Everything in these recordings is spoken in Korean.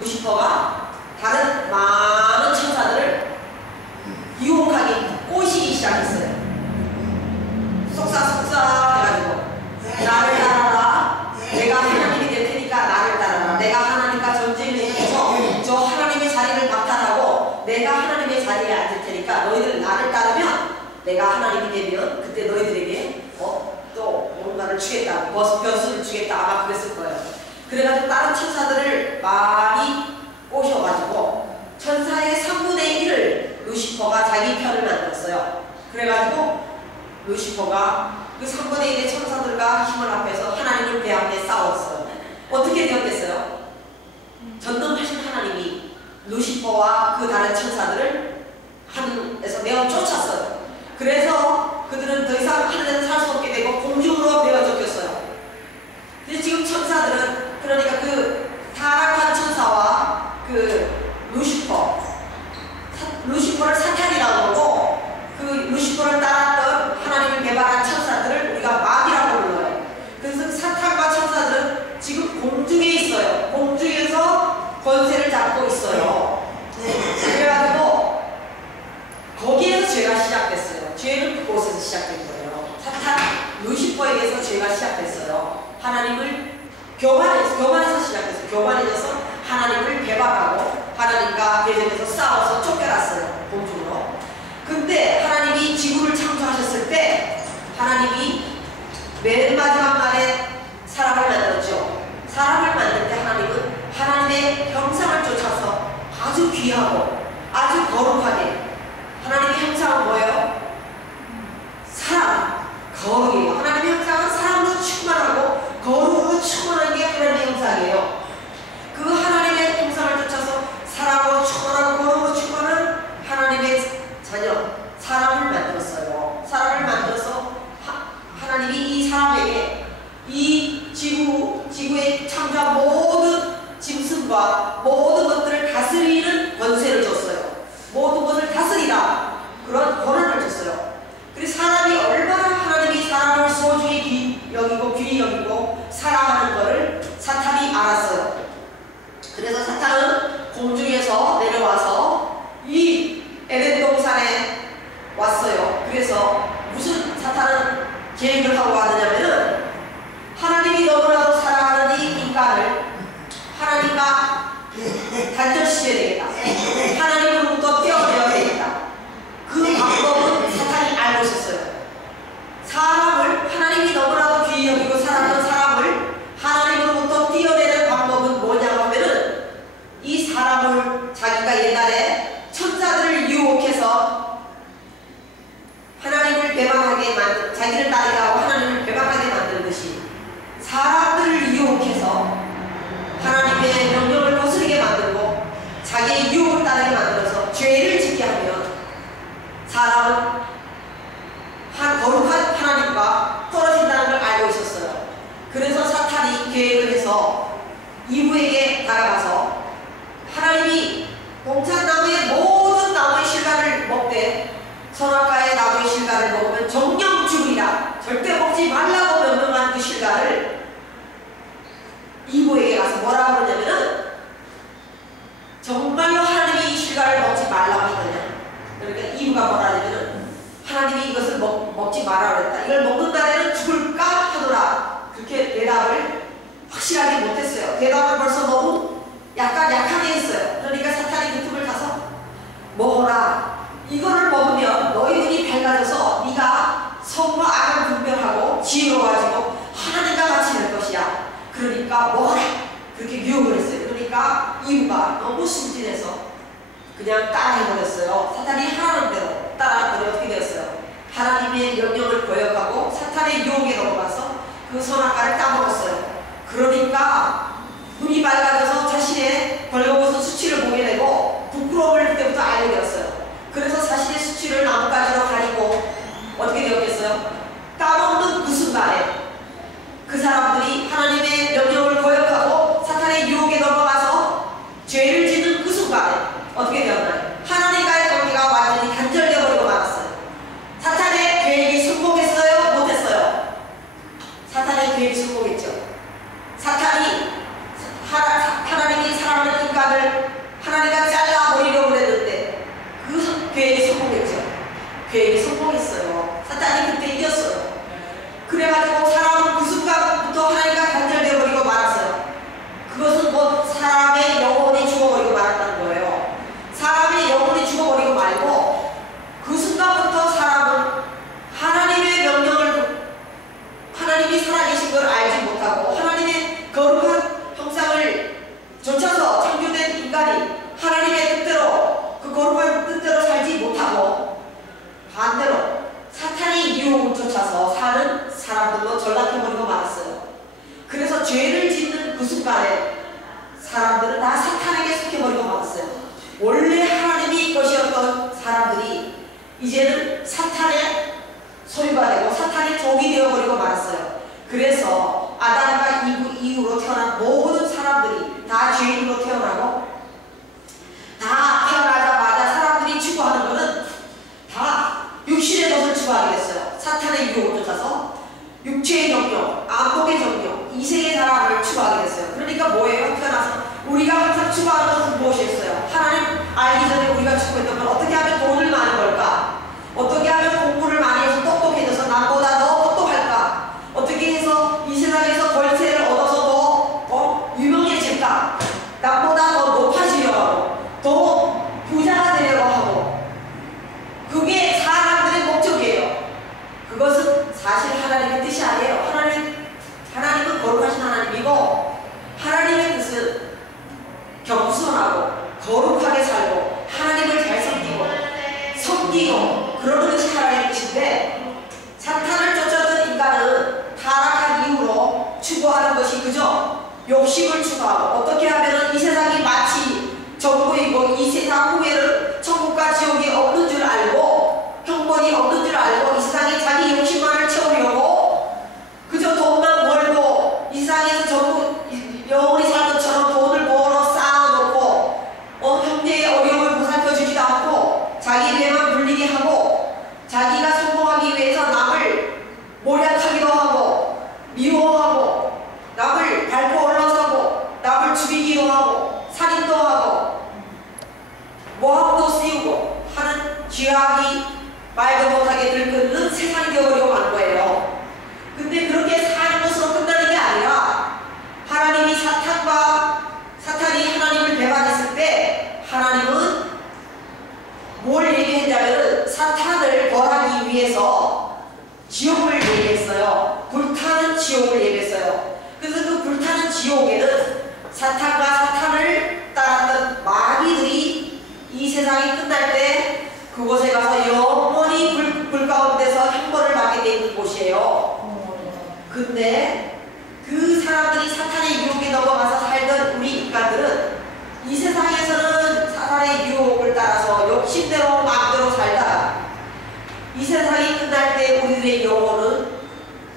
루시퍼가 다른 많은 천사들을 유혹하기, 꼬시기 시작했어요. 속삭속삭 해가지고 나를 따라라. 내가 하나님이 될 테니까 나를 따라라. 내가 하나님과 전쟁을 해서 저 하나님의 자리를 박탈하고 내가 하나님의 자리에 앉을 테니까 너희들 나를 따르면 내가 하나님이 되면 그때 너희들에게 또 뭔가를 주겠다, 변수를 주겠다, 아마 그랬을 거예요. 그래가지고 다른 천사들을 많이 꼬셔가지고 천사의 3분의 1을 루시퍼가 자기 편을 만들었어요. 그래가지고 루시퍼가 그 3분의 1의 천사들과 힘을 합해서 하나님을 대항해 싸웠어요. 어떻게 되었겠어요? 전능하신 하나님이 루시퍼와 그 다른 천사들을 하늘에서 내어 쫓았어요. 그래서 그들은 더 이상 하늘에서 살 수 없게 되고 공중으로 내어 쫓겼어요. 근데 지금 천사들은, 그러니까 그 타락한 천사와 그 루시퍼를 사탄이라고 하고, 그 루시퍼를 따랐던 하나님을 개발한 천사들을 우리가 마귀라고 불러요. 그래서 그 사탄과 천사들은 지금 공중에 있어요. 공중에서 권세를 잡고 있어요. 그래가지고 거기에서 죄가 시작됐어요. 죄는 그곳에서 시작된 거예요. 사탄, 루시퍼에게서 죄가 시작됐어요. 하나님을 교만해서 시작했어요. 교만해져서 하나님을 배반하고 하나님과 대전에서 싸워서 쫓겨났어요. 공중으로. 근데 하나님이 지구를 창조하셨을 때 하나님이 맨 마지막 날에 사람을 만들었죠. 사람을 만들 때 하나님은 하나님의 형상을 쫓아서 아주 귀하고 아주 거룩하게, 하나님의 형상은 뭐예요? 사람, 거룩이에요. 하나님의 형상은 사람으로 충만하고 거룩으로 충만한 게 하나님의 형상이에요. 그 하나님의 형상을 쫓아서 사람으로 충만하고 거룩으로 충만한 하나님의 자녀, 사람을 만들었어요. 사람을 만들어서 하나님이 이 사람에게 이 지구에 창조한 모든 짐승과 모든 것들을 다스리는 권세를 줬어요. 모든 것을 다스리라, 그런 권한을 줬어요. 그래서 사람이 얼마나 하나님이 사람을 소중히 여기고 귀히 여기고 사랑하는 것을 사탄이 알았어요. 그래서 사탄은 공중에서 내려와서 이 에덴 동산에 왔어요. 그래서 무슨 사탄은 계획을 하고 왔느냐면은 하나님이 너무나도 사랑하는 이 인간을 하나님과 단절시켜야 되겠다. 하나님으로부터 떼어내야 되겠다. 그 방법은 사탄이 알고 있었어요. 사람을, 하나님이 너무나도 귀히 여기고 사랑하는 사람을 하나님으로부터 떼어내는 방법은 뭐냐고 하면은 이 사람을 자기가 옛날에 천사들을 유혹해서 하나님을 배반하게 만든, 자기를 따르게 하고 하나님을 배반하게 만들듯이 사람들을 유혹해서 하나님의 명령을 거스르게 만들고 자기의 유혹을 따르게 만들어서 죄를 짓게 하면 사람은 거룩한 하나님과 떨어진다는 걸 알고 있었어요. 그래서 사탄이 계획을 해서 이브에게 다가가서 하나님이 동산나무의 모든 나무의 실과를 먹되 선악과의 나무의 실과를 먹으면 정령 죽으리라, 절대 먹지 말라고 명령한 그 실과를 이브에게 가서 뭐라고 그러냐면은 정말로 하나님이 이 실과를 먹지 말라고 했느냐. 그러니까 이브가 뭐라 하냐면은 하나님이 이것을 먹지 말라 그랬다. 이걸 먹는 날에는 죽을까 하더라. 그렇게 대답을 확실하게 못했어요. 대답을 벌써 너무 약하게 했어요. 그러니까 사탄이 그 틈을 타서 먹어라. 이거를 먹으면 너희 눈이 밝아져서 네가 선과 악을 분별하고 지혜로워지고 하나님과 같이 될 것이야. 그러니까 먹어라. 그렇게 유혹을 했어요. 그러니까 이브가 너무 순진해서 그냥 따라해버렸어요. 사탄이 하라는 대로 따라하더니 어떻게 되었어요? 하나님의 명령을 거역하고 사탄의 유혹에 넘어가서 그 선악과를 따먹었어요. 그러니까 눈이 밝아져서 자신의 벌거벗은 수치를 보게 되고 부끄러움을 그때부터 알게 되었어요. 그래서 자신의 수치를 나뭇가지로 가리고 어떻게 되었겠어요? 따먹는 그 순간에 그 사람들이 하나님의 명령을 거역하고 사탄의 유혹에 넘어가서 죄를 짓는 그 순간에 어떻게 되었나요? 하나님과의 관계가 완전히 단절되어버리고 말았어요. 사탄의 계획이 성공했어요? 못했어요? 사탄의 계획이 성공했죠. 사탄이 말에 사람들은 다 사탄에게 속해버리고 말았어요. 원래 하나님이 것이었던 사람들이 이제는 사탄의 소유가 되고 사탄의 종이 되어버리고 말았어요. 그래서 아담과 이브 이후로 태어난 모든 사람들이 다 죄인으로 태어나고, 다 태어나자마자 사람들이 추구하는 것은 다 육신의 것을 추구하게 됐어요. 사탄의 유혹을 쫓아서 육체의 정욕, 안목의 정욕, 이생의 사랑을 추구하게 됐어요. 그러니까 뭐예요? 태어나서 우리가 항상 추구하는 것은 무엇이었어요? 하나님 알기 전에 우리가 추구했던 건 어떻게 하면 돈을 많이 벌까? 어떻게 하면 공부를 많이 해서 똑똑해져서 남보다 더 똑똑할까? 어떻게 해서 이 세상에서 권세를 얻어서 더 유명해질까? 남보다 더 높아지려고 하고 더 부자가 되려고 하고, 그게 사람들의 목적이에요. 그것은 사실 하나님의 뜻이 아니에요. 하나님은 거룩하신 하나님이고, 하나님의 뜻은 겸손하고 거룩하게 살고 하나님을 잘 섬기고 그러는 것이 하나님의 뜻인데, 사탄을 쫓아던 인간은 타락한 이후로 추구하는 것이 그저 욕심을 추구하고, 어떻게 하면 이 세상이 마치 전부이고 이 세상 후에는 천국과 지옥이 없는 줄 알고 형벌이 없는 줄 알고 이 세상에 자기 욕심만을 채우려고 그저 돈만 벌고 이 세상에서 전부 영원히 살 것처럼 돈을 벌어 쌓아놓고 형제의 어려움을 보살펴주지도 않고 자기 배만 불리게 하고, 자기가 성공하기 위해서 남을 모략하기도 하고 미워하고 남을 밟고 올라서고 남을 죽이기도 하고 살인도 하고 모함도 씌우고 하는 죄악이 말도 못하게 들끓는 세상이 되어버리고 만 거예요. 근데 그렇게 사는 것으로 끝나는 게 아니라, 하나님이 사탄이 하나님을 배반했을 때 하나님은 뭘 얘기했냐면 사탄을 벌하기 위해서 지옥을 얘기했어요. 불타는 지옥을 얘기했어요. 그래서 그 불타는 지옥에는 사탄과 사탄을 따랐던 마귀들이 이 세상이 끝날 때 그곳에 가서 영원히 불 가운데서 형벌을 받게 돼 있는 곳이에요. 근데 그 사람들이 사탄의 유혹에 넘어가서 살던 우리 인간들은 이 세상에서는 사탄의 유혹을 따라서 욕심대로 마음대로 살다가 이 세상이 끝날 때 우리들의 영혼은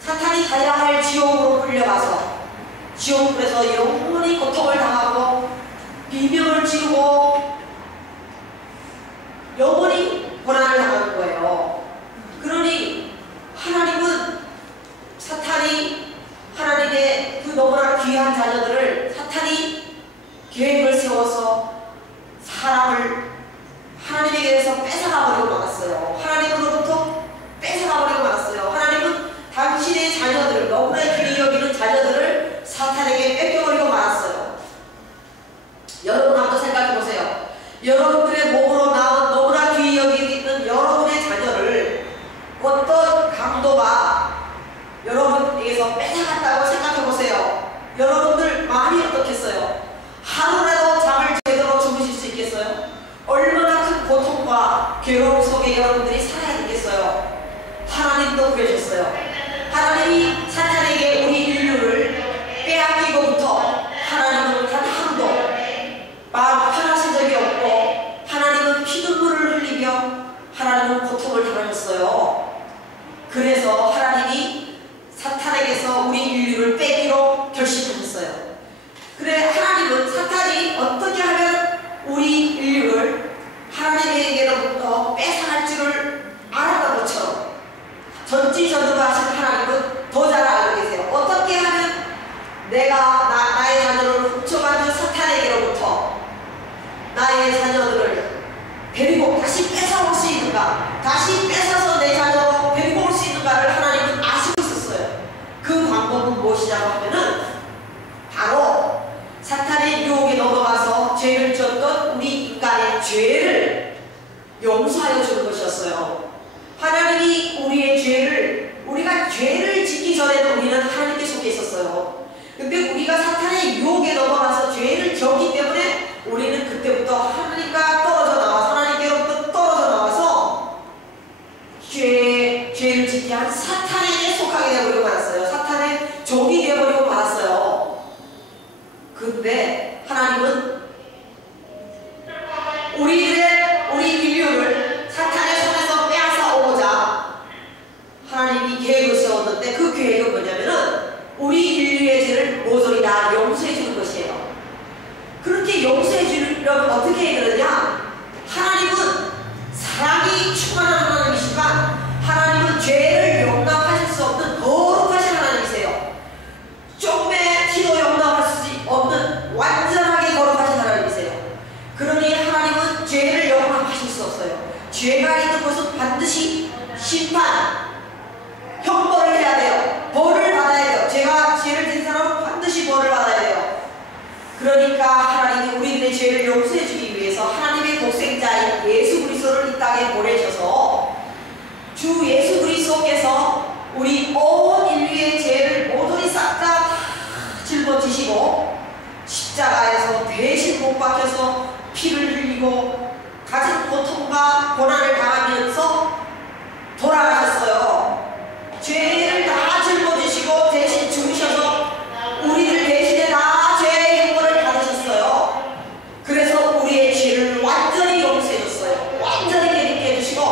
사탄이 가야 할 지옥으로 끌려가서 지옥불에서 영원히 고통을 당하고 비명을 지르고 영원히 고난을 당하는 거예요. 그러니 하나님은 사탄이 하나님의 그 너무나 귀한 자녀들을 사탄이 계획을 세워서 사람을 하나님에게서 뺏어가버리고 말았어요. 하나님으로부터 뺏어가버리고 말았어요. 하나님은 당신의 자녀들, 너무나 귀히 여기는 자녀들을 사탄에게 뺏겨버리고 말았어요. 여러분 한번 생각해보세요. 여러분들의 몸으로 나온 너무나 귀히 여기는 여러분의 자녀를 어떤 강도가 여러분에게서 뺏어갔다고 생각해보세요. 여러분들 마음이 어떻겠어요? 하루라도 잠을 제대로 주무실 수 있겠어요? 얼마나 큰 고통과 괴로움 속에 여러분들이 살아야 되겠어요? 하나님도 그러셨어요. 하나님이 사탄에게 우리 인류를 빼앗기고부터 하나님은 단 한 번도 마음 편하신 적이 없고, 하나님은 피눈물을 흘리며 하나님은 고통을 당하셨어요. 그래서 하나님이 사탄에게서 우리 인류를 빼기로 결심하셨어요. 그래, 하나님은 사탄이 어떻게 하면 우리 인류를 하나님에게로부터 뺏어갈 줄을 알았던 것처럼 전지전능하신 하나님은 더 잘 알고 계세요. 어떻게 하면 내가 나의 자녀를 훔쳐가는 사탄에게로부터 나의 자녀들을 데리고 다시 뺏어올 수 있는가, 다시 뺏어서 내 자녀로 데리고 올 수 있는가를 하나님은 아시고 있었어요. 그 방법은 무엇이냐고 하면은 바로 사탄의 유혹에 넘어가서 죄를 지었던 우리 인간의 죄를 용서하여 주는 것이었어요. 하나님이 우리의 죄를, 우리가 죄를 짓기 전에는 우리는 하나님께 속해 있었어요. 근데 우리가 사탄의 유혹에 넘어가서 죄를 지었기 때문에 우리는 그때부터 하나님과 떨어져 나와서, 하나님께로부터 떨어져 나와서 죄를 짓게 한 사탄에게 속하게 되어버리고 말았어요. 사탄의 종이 되어버리고 말았어요. 근데 하나님은 우리 인류를 사탄의 손에서 빼앗아 오고자 하나님이 계획을 세웠는데, 그 계획은 뭐냐면은 우리 인류의 죄를 모조리 다 용서해 주는 것이에요. 그렇게 용서해 주려면 어떻게 해야 되느냐? 하나님은 사랑이 충만한 하나님이시지만 하나님은 죄를 용납하실 수 없는 거룩하신 하나님이세요. 조금의 티도 용납할 수 없는 완전하게 거룩하신 하나님이세요. 그러니 하나님은 죄를 용납하실 수 없어요. 죄가 있는 것은 반드시 심판, 형벌을 해야 돼요. 벌을 받아야 돼요. 죄를 진 사람은 반드시 벌을 받아야 돼요. 그러니까 하나님이 우리들의 죄를 용서해 주기 위해서 하나님의 독생자인 예수 그리스도를 이 땅에 보내셔서 주 예수 그리스도께서 우리 온 인류의 죄를 모조리 싹 다 짊어지시고 십자가에서 대신 못 박혀서 피를 흘리고 가진 고통과 고난을 당하면서 돌아가셨어요. 죄를 다 짊어지시고 대신 죽으셔서 우리들 대신에 다 죄의 형벌을 받으셨어요. 그래서 우리의 죄를 완전히 용서해줬어요. 완전히 깨끗게 해주시고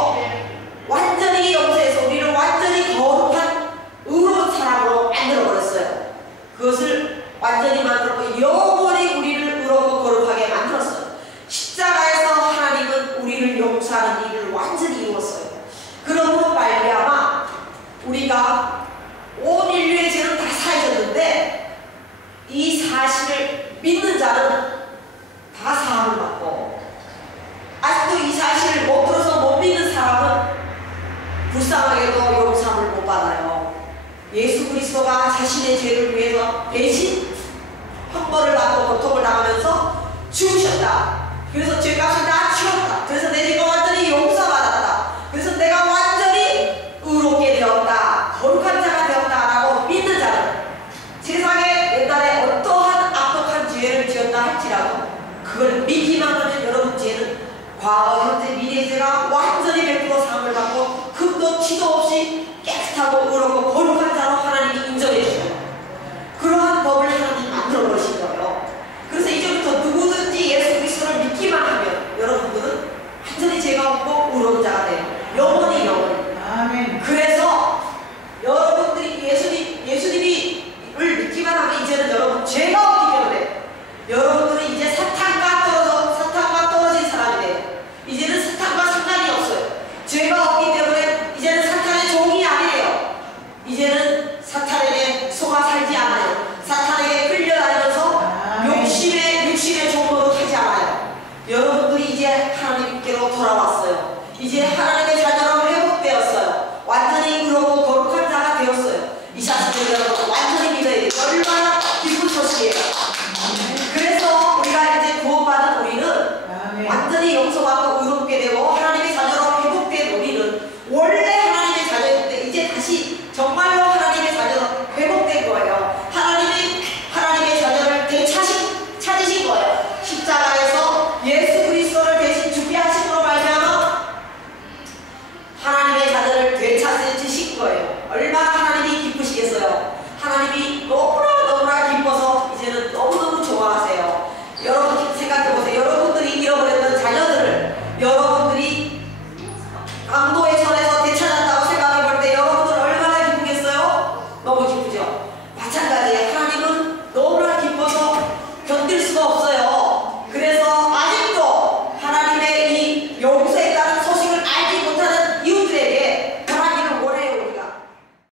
완전히 용서해서 우리를 완전히 거룩한 의로운 사람으로 만들어버렸어요. 그것을 완전히 만들었고 영원히 우리를 의롭고 거룩하게 만들었어요. 십자가에서 하나님은 우리를 용서하는 일을 완전히 이루었어요. 그러므로 말미암아 우리가 온 인류의 죄는 다 사해졌는데 이 사실을 믿는 자는 다 사함을 받고, 아직도 이 사실을 못 들어서 못 믿는 사람은 불쌍하게도 용서함을 못 받아요. 예수 그리스도가 자신의 죄를 위해서 대신 형벌을 받고 고통을 당하면서 죽으셨다. 그래서 죄값을 다 치웠다. 그래서 내 죄가 완전히 용서받았다. 그래서 내가 완전히 의롭게 되었다, 거룩한 자가 되었다라고 믿는 자는 세상에 옛날에 어떠한 악독한 죄를 지었다 할지라도 그걸 믿기만 하면 여러분 죄는 과거, 현재, 미래의 죄가 완전히 100% 사함을 받고 금도 티도 없이 깨끗하고 의롭고 거룩한 자로 하나님이 인정해 주셔요. 그러한 법을 하나님이 만들어 버리신 거예요. 그래서 이제부터 누구든지 예수 그리스도를 믿기만 하면 여러분들은 완전히 죄가 없고 의로운 자가 돼요. 영원히. 아멘. 그래서 여러분들이 예수님을 믿기만 하면 이제는 여러분 죄가 없기 때문에 여러분들은 이제 사탄과 떨어진 사람이 돼요. 이제는 사탄과 상관이 없어요. 죄가 없기 때문에 이제는 사탄의 종이 아니에요. 이제는 사탄에게 속아 살지 않아요. 사탄에게 끌려다니면서 육신의 종으로 하지 않아요. 여러분들이 이제 하나님께로 돌아왔어요. 이제 하나님의 자녀로 회복되었어요. 완전히 의롭고 거룩한 자가 되었어요. 이 사실을 여러분 완전히 믿어야 돼요. 얼마나 기쁜 소식이에요.